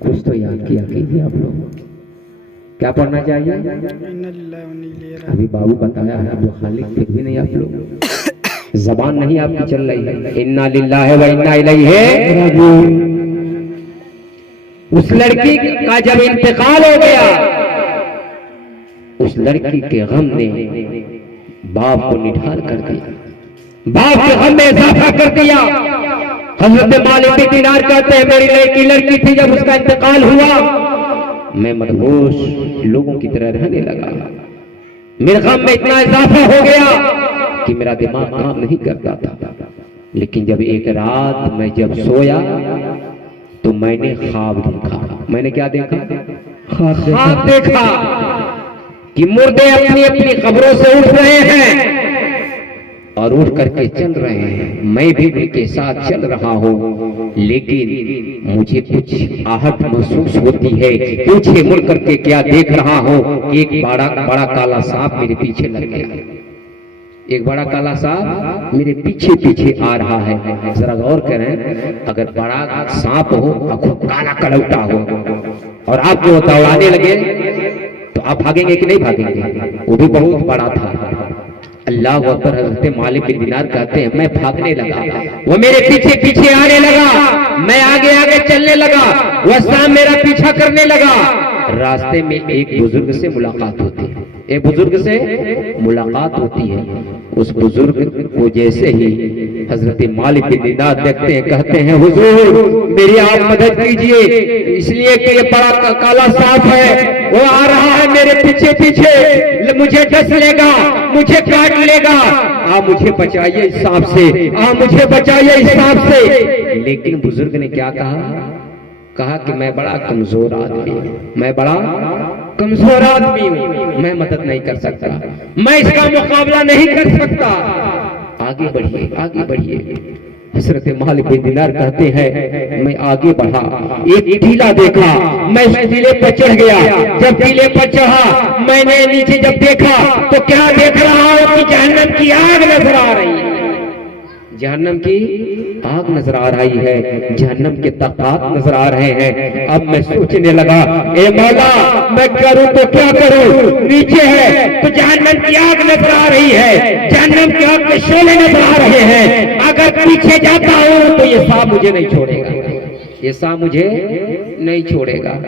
कुछ तो याद किया कीजिए आप लोग। क्या पढ़ना चाहिए? अभी बाबू बताया है, अब्दुल खालिक, फिर भी नहीं आप लोग, जबान नहीं आपकी चल रही है। इन्ना लिल्लाहि व इन्ना इलैहि राजिऊन। उस लड़की का जब इंतकाल हो गया, उस लड़की के गम ने बाप को निढाल कर दिया, बाप के गम में इजाफा कर दिया। हजरत मालिक बिन दिनार कहते हैं मेरी लड़की थी, जब उसका इंतकाल हुआ मैं मदहोश लोगों की तरह रहने लगा। मेरे गम में इतना इजाफा हो गया कि मेरा दिमाग काम नहीं करता था। लेकिन जब एक रात मैं जब सोया तो मैंने ख्वाब देखा। मैंने क्या देखा? ख्वाब देखा कि मुर्दे अपनी अपनी कब्रों से उठ रहे हैं और उठ करके चल रहे हैं। मैं भी उनके साथ चल रहा हूँ, लेकिन मुझे कुछ आहट महसूस होती है। पीछे मुड़ करके क्या देख रहा हूँ, एक बड़ा काला सांप मेरे पीछे लग गया। एक बड़ा काला सांप मेरे पीछे पीछे आ रहा है। जरा गौर करें, अगर बड़ा सांप हो और काला कलौटा हो और आपको दौड़ाने लगे तो आप भागेंगे कि नहीं भागेंगे? वो भी बहुत बड़ा था। अल्लाह अकबर। हजरत मालिक बिन दिनार कहते हैं मैं भागने लगा, वो मेरे पीछे पीछे आने लगा, मैं आगे आगे चलने लगा, वह सांप मेरा पीछा करने लगा। रास्ते में एक बुजुर्ग से मुलाकात होती है, एक बुजुर्ग से मुलाकात होती है। उस बुजुर्ग को जैसे ही हजरत मालिक बिन दिनार देखते हैं, कहते हैं हुजूर मेरी आप मदद कीजिए, इसलिए कि ये बड़ा काला सांप है, वो आ रहा है मेरे पीछे पीछे, मुझे डस लेगा, मुझे काट लेगा, आप मुझे बचाइए इस सांप से, आप मुझे बचाइए इस सांप से। लेकिन बुजुर्ग ने क्या कहा कि मैं बड़ा कमजोर आदमी हूं, मैं बड़ा कमजोर आदमी हूं, मैं मदद नहीं कर सकता, मैं इसका मुकाबला नहीं कर सकता। आगे बढ़िए, आगे बढ़िए। हजरत मालिक बिन दिनार कहते हैं मैं आगे बढ़ा, एक टीला देखा, मैं उस टीले पर चढ़ गया। जब टीले पर चढ़ा, मैंने नीचे जब देखा तो क्या देख रहा हूं कि जहन्नम की आग नजर आ रही है, जहन्नम की आग नजर आ रही है, जहन्नम के तख्तात नजर आ रहे हैं। अब मैं सोचने लगा, ए मौला मैं करूं तो क्या करूं? नीचे है तो जहन्नम की आग नजर आ रही है, जहन्नम की आग के शोले नजर आ रहे हैं। अगर पीछे जाता हूं तो ये सांप मुझे नहीं छोड़ेगा, ये सांप मुझे नहीं छोड़ेगा।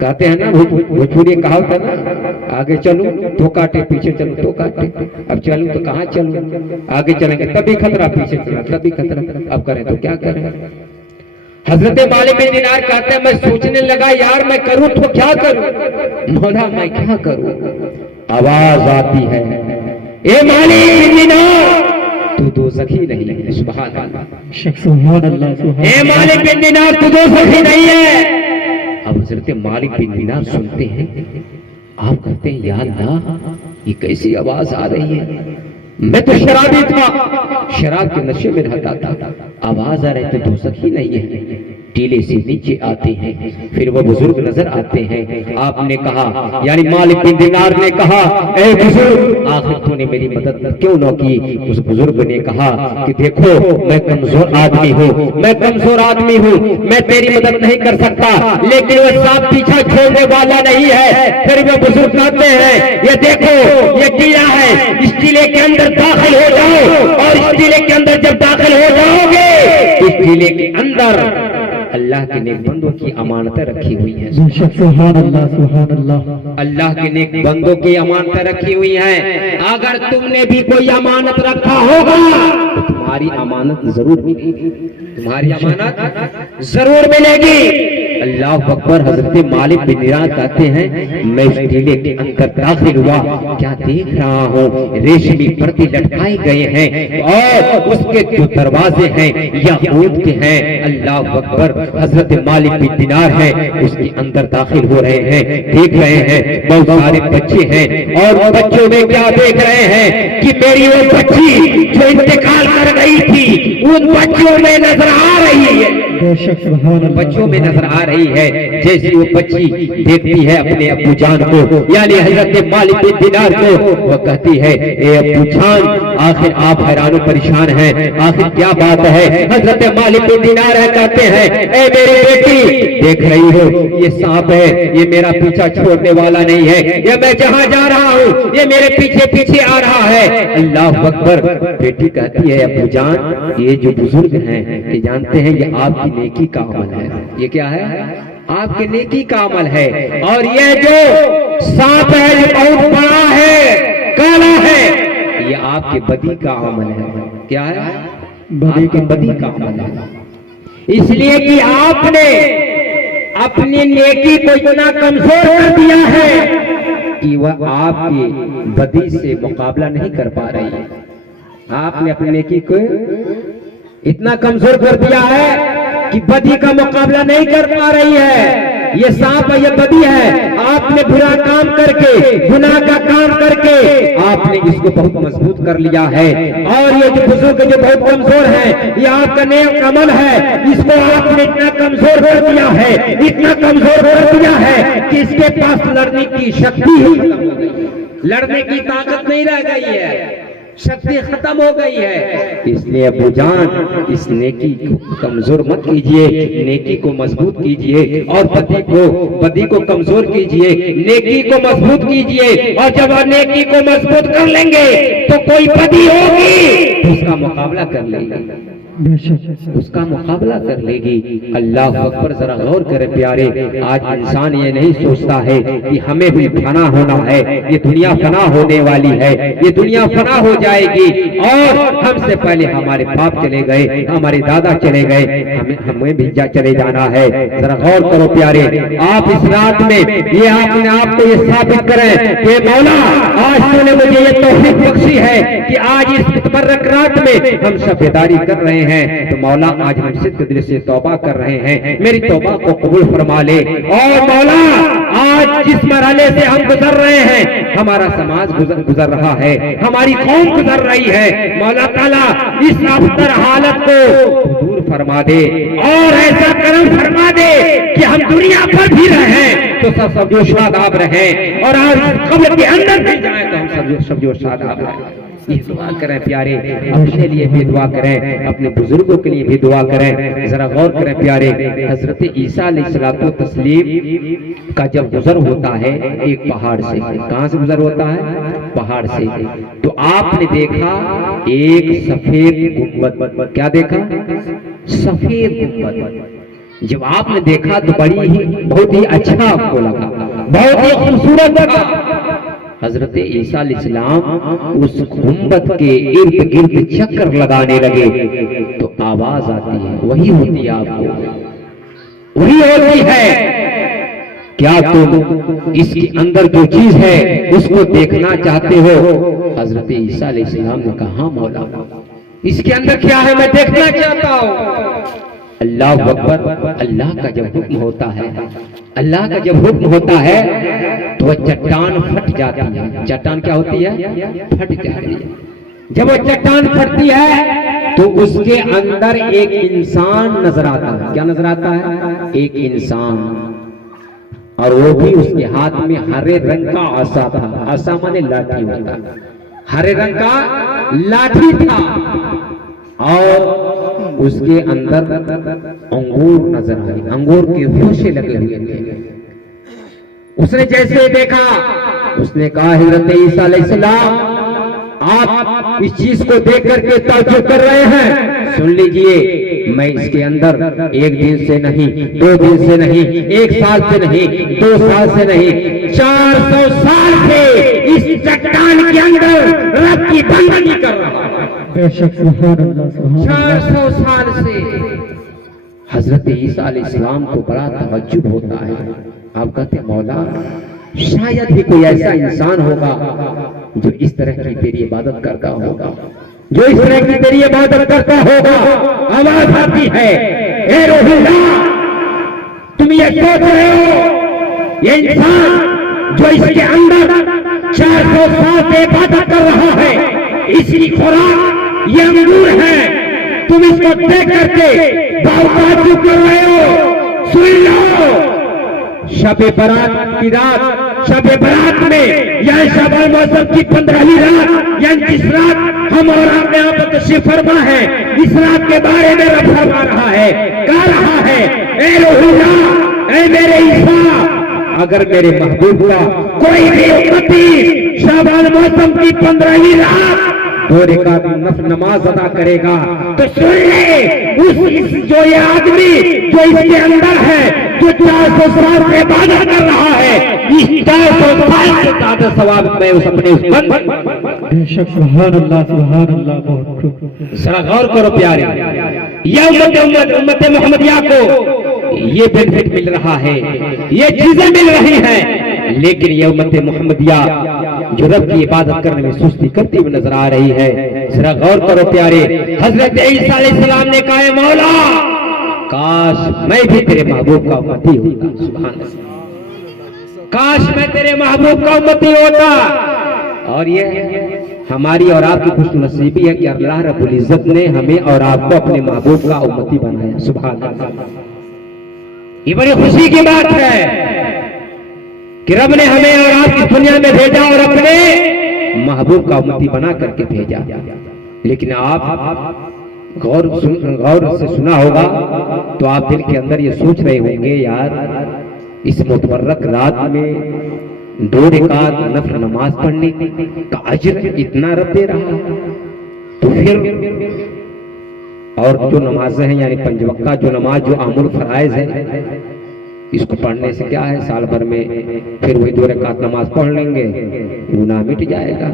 कहते हैं ना भोजपुरी कहावत है ना, आगे चलूं तो काटे, पीछे चलूं तो काटे। अब चलूं तो कहां चलूं? आगे चलेंगे तभी खतरा, पीछे चलेंगे तभी खतरा, अब करें तो क्या करें? हजरत मालिक बिन दिनार कहते हैं मैं सोचने लगा यार मैं करूं तो क्या करूं, मौला मैं क्या करूं? आवाज आती है, ए मालिक बिन दिनार तू दोज़खी नहीं है। सुभान अल्लाह, सुभान अल्लाह। ए मालिक बिन दिनार तू दोज़खी नहीं है, अब हजरत मालिक बिन दिनार सुनते हैं, आप कहते हैं या अल्लाह ये कैसी आवाज आ रही है, मैं तो शराबी था, शराब के नशे में रहता था, आवाज आ रही तो दोज़ख ही नहीं है। टीले से नीचे आते हैं, फिर वो बुजुर्ग नजर आते हैं। आपने कहा, यानी मालिक बिन दिनार ने कहा, ए बुजुर्ग आखिर तूने मेरी मदद क्यों न की। उस बुजुर्ग ने कहा कि देखो मैं कमजोर आदमी हूँ, मैं कमजोर आदमी हूँ, मैं तेरी मदद नहीं कर सकता, लेकिन वो सांप पीछा छोड़ने वाला नहीं है। फिर वो बुजुर्ग कहते हैं, ये देखो ये टीला है, इस टीले के अंदर दाखिल हो जाओ, और इस टीले के अंदर जब दाखिल हो जाओगे, इस टीले के अंदर अल्लाह के नेक बंदों की अमानतें रखी हुई हैं। सुभान अल्लाह, सुभान अल्लाह। अल्लाह के नेक बंदों की अमानतें रखी हुई हैं। अगर तुमने भी कोई अमानत रखा होगा तो तुम्हारी अमानत जरूर मिलेगी, तुम्हारी अमानत जरूर मिलेगी। अल्लाह अकबर। हजरत मालिक बिन दिनार कहते हैं, मैं इस टीले के अंदर दाखिल हुआ, क्या देख रहा हूँ, रेशमी पर्दे लटकाए गए हैं और उसके जो दरवाजे हैं याकूत के हैं। अल्लाह अकबर। हजरत मालिक बिन दिनार है, उसके अंदर दाखिल हो रहे हैं, देख रहे हैं बहुत सारे बच्चे हैं, और बच्चों में क्या देख रहे हैं कि मेरी वो बच्ची जो इंतकाल कर गई थी उन बच्चों में नजर आ रही है, बच्चों में नजर आ रही है। जैसे वो बच्ची देखती है अपने अब्बू जान को, यानी हजरत मालिक बिन दिनार को, वो कहती है, ए अब्बू जान आखिर आप हैरान परेशान हैं, आखिर क्या बात है। हजरत मालिक बिन दिनार है, कहते हैं, ए मेरी बेटी देख रही हो ये सांप है, ये मेरा पीछा छोड़ने वाला नहीं है, ये मैं जहां जा रहा हूँ ये मेरे पीछे पीछे आ रहा है। अल्लाह अकबर। बेटी कहती है, अब्बू जान ये जो बुजुर्ग हैं ये जानते हैं ये आपकी नेकी का अमल है, ये क्या है, आपके नेकी का अमल है, और ये जो सांप है ये बहुत बड़ा है, काला है, ये आपके बदी का अमल है। क्या है, आपके बदी का अमल है। इसलिए कि आपने अपनी नेकी को इतना कमजोर कर दिया है कि वह आपकी बदी से मुकाबला नहीं कर पा रही है। आपने अपनी नेकी को इतना कमजोर कर दिया है कि बदी का मुकाबला नहीं कर पा रही है। ये सांप है, ये बदी है। आपने बुरा काम करके, गुनाह का काम करके आपने इसको बहुत मजबूत कर लिया है, और ये जो बुजुर्ग जो बहुत कमजोर है ये आपका नेक अमल है, इसको आपने इतना कमजोर कर दिया है, इतना कमजोर कर दिया है कि इसके पास लड़ने की शक्ति ही खत्म हो गई है, लड़ने की ताकत नहीं रह गई है, शक्ति खत्म हो गई है। इसलिए अब्बू जान इस नेकी को कमजोर मत कीजिए, नेकी को मजबूत कीजिए, और बदी को कमजोर कीजिए, नेकी को मजबूत कीजिए। और जब आप नेकी को मजबूत कर लेंगे तो कोई बदी होगी तो उसका मुकाबला कर लेगी, उसका मुकाबला कर लेगी। अल्लाह अकबर। जरा गौर करें प्यारे, आज इंसान ये नहीं सोचता है कि हमें भी फना होना है, ये दुनिया फना होने वाली है, ये दुनिया फना हो जाएगी, और हमसे पहले हमारे बाप चले गए, हमारे दादा चले गए, हमें भी चले जाना है। जरा गौर करो प्यारे, आप इस रात में ये अपने आप को ये साबित करें कि मौला आज तूने मुझे ये तौफीक बख्शी है कि आज इस मुतबर्रक रात में हम शबेदारी कर रहे हैं, तो मौला आज हम सिद्ध दिल से तौबा कर रहे हैं, मेरी तौबा को कबूल फरमा ले। और मौला आज जिस मरहले से हम गुजर रहे हैं, हमारा समाज गुजर रहा है, हमारी कौम गुजर रही है, मौला ताला इस अफतर हालत को दूर फरमा दे, और ऐसा करम फरमा दे कि हम दुनिया पर भी रहें तो सब जो शादाब रहें, और आज कब्र के अंदर भी जाए तो हम सब जो शादाब रहें। ये दुआ करें प्यारे, अपने लिए भी दुआ करें, अपने बुजुर्गों के लिए भी दुआ करें। जरा गौर करें प्यारे, हजरत ईसा अलैहिस्सलातु तस्लीम का जब गुजर होता है एक पहाड़ से, कहां से गुजर होता है, पहाड़ से, तो आपने देखा एक सफेद गुंबद, क्या देखा, सफेद गुंबद। जब आपने देखा तो बहुत ही अच्छा आपको लगा, बहुत ही खूबसूरत लगा। हजरत ईसा अलैहिस्सलाम उस गुंबद के इर्द गिर्द चक्कर लगाने लगे, तो आवाज आती है, वही होती है आपको, वही होती है। क्या तुम इसके अंदर जो चीज है उसको देखना चाहते हो? हजरत ईसा अलैहिस्सलाम ने कहा, हाँ मौला, इसके अंदर क्या है मैं देखना चाहता हूं। अल्लाह अकबर। अल्लाह का जब हुक्म होता है अल्लाह का जब हुक्म होता है तो वह चट्टान फट जाती है। चट्टान क्या होती है? फट जाती है। जब वो चट्टान फटती है तो उसके अंदर एक इंसान नजर आता है। क्या नजर आता है? एक इंसान, और वो भी उसके हाथ में हरे रंग का आसा था। आसा माने लाठी होता, हरे रंग का लाठी था, और उसके अंदर अंगूर नजर आए, अंगूर के रेशे लगे हुए थे। उसने जैसे देखा, उसने कहा, हज़रत ईसा अलैहिस्सलाम, आप इस चीज को देख करके ताज्जुब कर रहे हैं, सुन लीजिए, मैं इसके अंदर एक दिन से नहीं, 2 दिन से नहीं, 1 साल से नहीं, 2 साल से नहीं, 400 साल से इस चट्टान के अंदर रब की बंदगी कर रहा हूं। बेशक, सुभान अल्लाह, सुभान अल्लाह। 400 साल से। हजरत ईसा अलैहिस्सलाम को बड़ा तवज्जुब होता है। आप कहते हैं, मौला, शायद ही कोई ऐसा इंसान होगा जो इस तरह की तेरी इबादत करता होगा, जो इस तरह की तेरी इबादत करता होगा। आवाज आती है, ए रूहुल्लाह, तुम ये सोच रहे हो, ये इंसान जो इसके अंदर 400 साल से इबादत कर रहा है, इसकी खुराक ये अंगूर है, तुम इसको देख करके ताज्जुब कर रहे हो। सुन लो, शब-ए बरात की रात, शब-ए बरात में या शबान मौसम की 15वीं रात, या जिस रात हम और आपने यहाँ पर तशरीफ फरमा है, इस रात के बारे में रब फरमा रहा है, कह रहा है, ए रूहुल्लाह, ए मेरे ईसा, अगर मेरे महबूब का कोई भी उम्मती शबान मौसम की 15वीं रात 2 रकात नफल नमाज अदा करेगा, तो सुन ले, जो ये आदमी जो इसके अंदर है, जो 400 साल से इबादत कर रहा है, इस 400 साल से ज्यादा सवाब मैं उस अपने उस बेशक, सुभान अल्लाह, सुभान अल्लाह। बहुत खूब। जरा गौर करो प्यारे, यह उम्मत मोहम्मदिया को ये बेनिफिट मिल रहा है, ये चीजें मिल रही हैं, लेकिन यह उम्मत मोहम्मदिया जो रब की इबादत करने में सुस्ती करती हुई नजर आ रही है। जरा गौर करो प्यारे, हजरत ईसा अलैहिस्सलाम ने कहा, मौला, काश मैं भी तेरे महबूब का उम्मती होता। सुभान अल्लाह, काश मैं तेरे महबूब का उम्मती होता। और ये हमारी और आपकी खुशनसीबी है कि अल्लाह रब्बुल इज्जत ने हमें और आपको अपने महबूब का उम्मती बनाया। सुभान अल्लाह, ये बड़ी खुशी की बात है कि रब ने हमें और आपकी दुनिया में भेजा और अपने महबूब का उम्मती बना करके भेजा। लेकिन आप गौर से सुना होगा तो आप दिल के अंदर ये सोच रहे होंगे, यार इस मुतबर्रक रात में 2 रकात नफल नमाज पढ़ने का अजर इतना रब दे रहा है, तो फिर और जो नमाजें हैं, यानी 5 वक्ता जो नमाज, जो आमुल फराइज है, इसको पढ़ने से क्या है, साल भर में फिर वही 2 रकात नमाज पढ़ लेंगे, गुनाह मिट जाएगा।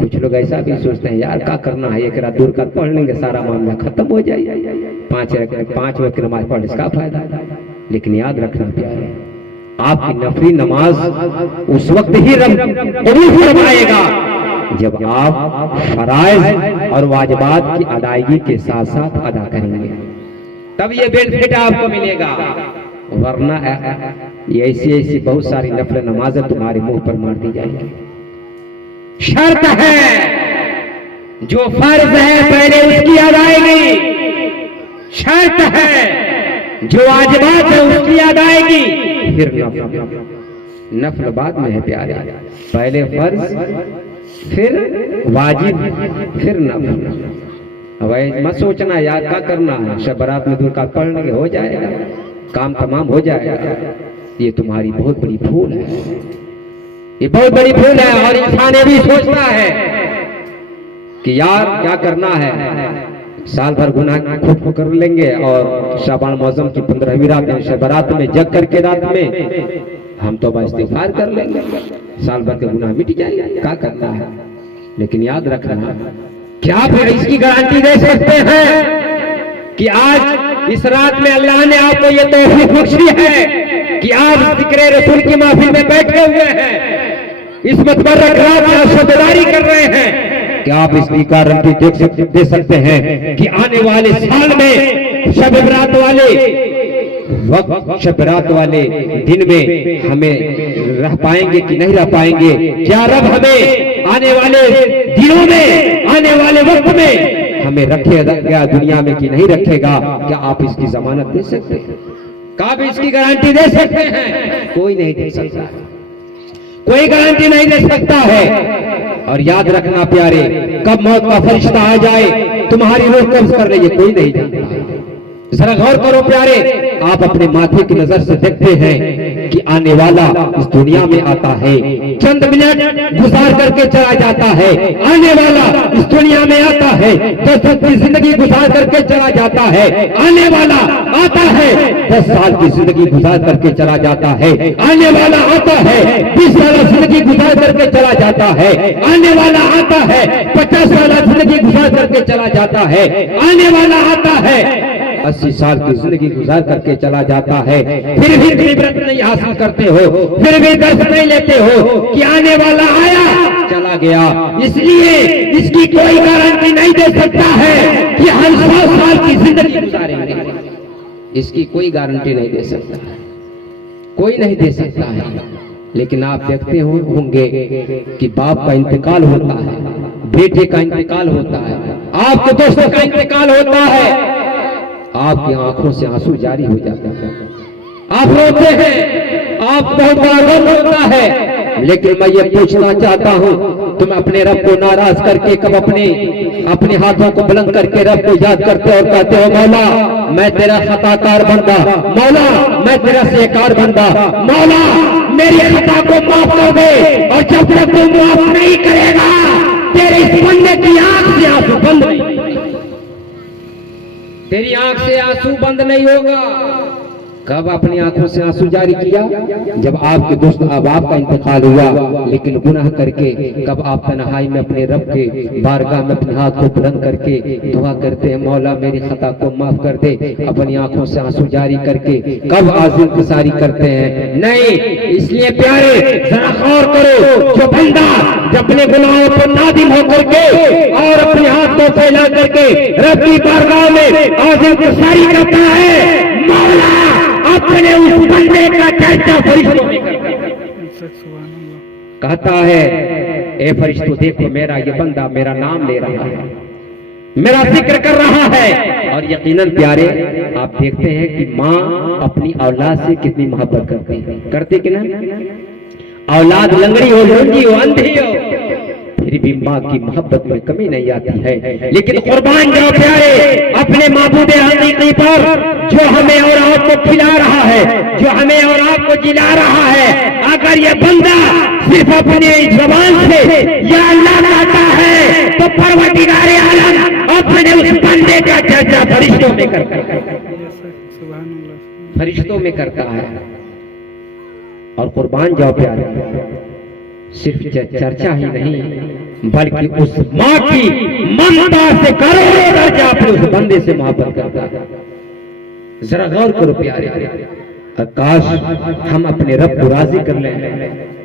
कुछ लोग ऐसा भी सोचते हैं, यार क्या करना है, 1 रात 2 रकात पढ़ लेंगे, सारा मामला खत्म हो जाएगा, 5 वक्त नमाज पढ़ने से क्या फायदा। लेकिन याद रखना प्यारे, आपकी नफली नमाज उस वक्त ही रब कबूल फरमाएगा जब आप फराइज और वाजिबात की अदायगी के साथ साथ अदा करेंगे, तब ये बेनिफिट आपको मिलेगा। वरना ऐसी बहुत सारी नफल नमाजें तुम्हारे मुंह पर मार दी जाएंगी। शर्त है, जो फर्ज है पहले उसकी अदायगी, शर्त है जो वाजिबात है उसकी अदायगी, फिर नफल बाद में है प्यारे। पहले फर्ज, फिर वाजिब, फिर नफल। अब मत सोचना यार क्या करना है, शब बारात में 2 रकात पढ़ लेंगे हो जाएगा, काम तमाम हो जाएगा। ये तुम्हारी बहुत बड़ी भूल है, ये बहुत बड़ी भूल है। और इंसान ये भी सोचता है कि यार क्या करना है, साल भर गुनाह खुद कर लेंगे और शाबान मौसम की 15वीं रात में शब बारात में जग करके रात में हम तो इस्तिग़फ़ार कर लेंगे, साल भर के गुनाह मिट जाएंगे, क्या करना है। लेकिन याद रखना, क्या फिर इसकी गारंटी दे सकते हैं कि आज इस रात में अल्लाह ने आपको ये तौफीक बख्शी है कि आप जिक्र रसूल की महफिल में बैठे हुए हैं, इस मुतबर्रक रात में शबदारी कर रहे हैं, क्या आप इसकी गारंटी दे सकते हैं कि आने वाले साल में शब बारात वाले वक्त शब रात वाले दिन में हमें रह पाएंगे कि नहीं रह पाएंगे। क्या रब हमें आने वाले दिनों में, आने वाले वक्त में हमें रखेगा दुनिया में कि नहीं रखेगा? क्या आप इसकी जमानत दे सकते हैं? क्या आप इसकी गारंटी दे सकते हैं? कोई नहीं दे सकता, कोई गारंटी नहीं दे सकता है। और याद रखना प्यारे, कब मौत का फरिश्ता आ जाए, तुम्हारी रूह कब्ज कर रही है, कोई नहीं जानता। जरा गौर करो प्यारे, आप अपने माथे की नजर से देखते हैं कि आने वाला इस दुनिया में आता है, चंद मिनट गुजार करके चला जाता है। आने वाला इस दुनिया में आता है, 10 साल की जिंदगी गुजार करके चला जाता है। आने वाला आता है, 10 साल की जिंदगी गुजार करके चला जाता है। आने वाला आता है, 20 साल जिंदगी गुजार करके चला जाता है। आने वाला आता है, 50 साल जिंदगी गुजार करके चला जाता है। आने वाला आता है, 80 साल की जिंदगी गुजार करके चला जाता है। फिर भी इबरत नहीं हासिल करते हो, फिर भी दर्द नहीं लेते हो कि आने वाला आया चला गया। इसलिए इसकी कोई गारंटी नहीं दे सकता है कि हम 100 साल की जिंदगी गुजारेंगे। इसकी कोई गारंटी नहीं दे सकता है, कोई नहीं दे सकता है। लेकिन आप देखते होंगे कि बाप का इंतकाल होता है, बेटे का इंतकाल होता है, आपके दोस्तों का इंतकाल होता है, आपकी आंखों से आंसू जारी हो जाता है, आप रोते हैं, आप बहुत बड़ा गम होता है। लेकिन मैं ये पूछना चाहता हूँ, तुम अपने रब को नाराज करके कब अपने हाथों को बुलंद करके रब को याद करते और कहते हो मौला मैं तेरा खताकार बंदा, मौला मैं तेरा सेकार बंदा, मौला मेरी खता को माफ कर दे। और जब तक तू माफ नहीं करेगा, तेरे इस बंदे की आंख से आंसू बंद नहीं, तेरी आंख से आंसू बंद नहीं होगा। कब अपनी आंखों से आंसू जारी किया? जब आपके दोस्त अब आपका इंतकाल हुआ, लेकिन गुनाह करके कब आप तन्हाई में अपने रब के बारगाह में अपने हाथ को बुलंद करके दुआ करते हैं मौला मेरी खता को माफ कर दे, अपनी आंखों से आंसू जारी करके कब आज़ इंतसारी करते हैं? नहीं। इसलिए प्यारे जरा गौर करो, जो बंदा जब अपने गुनाहों पर नादिम होकर के और अपने हाथ को फैला करके रब की बारगाह में आज़ इंतसारी करता है, मौला अपने उस बंदे का चर्चा फरिश्तों में कहता है, ए फरिश्तों देखो मेरा ये बंदा मेरा नाम ले रहा है, मेरा जिक्र कर रहा है। और यकीनन प्यारे आप देखते हैं कि माँ अपनी औलाद से कितनी मोहब्बत करती कि ना? औलाद लंगड़ी हो, लूंगी हो, अंधी हो, फिर भी माँ की मोहब्बत में कमी नहीं आती है। लेकिन कुर्बान जाओ प्यारे अपने माबूद हकीकी पर, जो हमें और आपको खिला रहा है, जो हमें और आपको जिला रहा है। अगर ये बंदा सिर्फ अपनी जुबान से या अल्लाह कहता है, तो परवरदिगारे आलम अपने उस बंदे का चर्चा फरिश्तों में करता है, फरिश्तों में करता है। और कुर्बान जाओ प्यारे, सिर्फ चर्चा ही नहीं बल्कि उस माँ की ममता से करोड़ों दर्जा अपने उस बंदे से मोहब्बत करता है। जरा गौर करो प्यारे, काश हम अपने रब को राजी कर लें,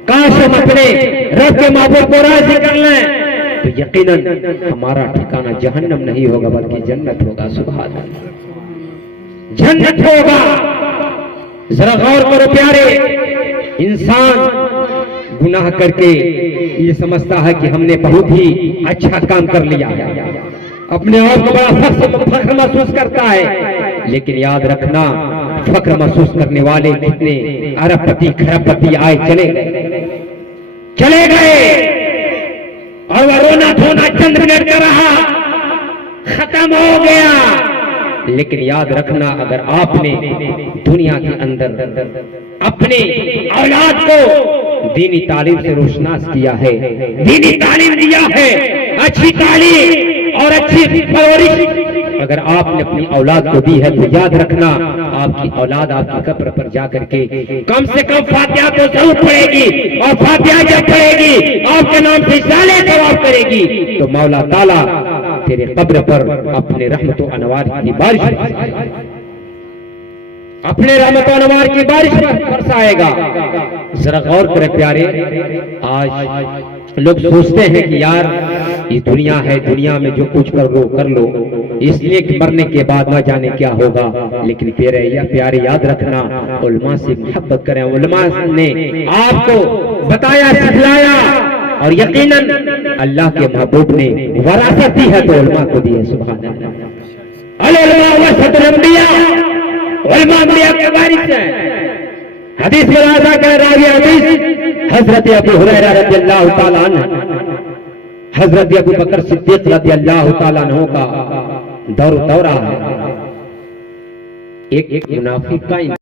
काश हम अपने रब के महबूब को राजी कर लें, तो यकीनन हमारा ठिकाना जहन्नम नहीं होगा बल्कि जन्नत होगा। सुभान अल्लाह, जन्नत होगा। जरा गौर करो प्यारे, इंसान गुनाह करके ये समझता है कि हमने बहुत ही अच्छा काम कर लिया है, अपने आप को बड़ा फख्र महसूस करता है। लेकिन याद रखना, फख्र महसूस करने वाले कितने अरबपति खरबपति आए चले गए, और वह रोना धोना चंद मिनट का रहा, खत्म हो गया। लेकिन याद रखना, अगर आपने दुनिया के अंदर अपने औलाद को दीनी तालीम से रोशनास किया है, दीनी तालीम दिया है, अच्छी तालीम और अच्छी परवरिश अगर आपने अपनी औलाद को दी है, तो याद रखना आपकी औलाद आपकी कब्र पर जाकर के कम से कम फातिहा तो जरूर पढ़ेगी, और फातिहा जब पढ़ेगी आपके नाम से साले सवाब करेगी, तो मौला ताला तेरे कब्र पर अपने रहमत व अनवार की बारिश, अपने रहमत व अनवार की बारिश बरसाएगा। जरा गौर करें प्यारे, आज लोग सोचते हैं कि यार ये दुनिया है, दुनिया में जो कुछ कर लो, इसलिए कि मरने के बाद न जाने क्या होगा। लेकिन प्यारे याद रखना, उलमा से मोहब्बत करें। उलमा ने आपको बताया, सिखलाया, और यकीनन अल्लाह के महबूब ने वरासत दी है तो उलमा को दी है। सुभान अल्लाह। उलमा वरसतुल अंबिया, उलमा अंबिया के वारिस हैं। हदीस में आता है, रावी हदीस हजरत अबू हुरैरा रज़ियल्लाहु ताला अन्हु, हजरत अबू बकर सिद्दीक रज़ियल्लाहु ताला अन्हु का दौरा है। एक मुनाफिक का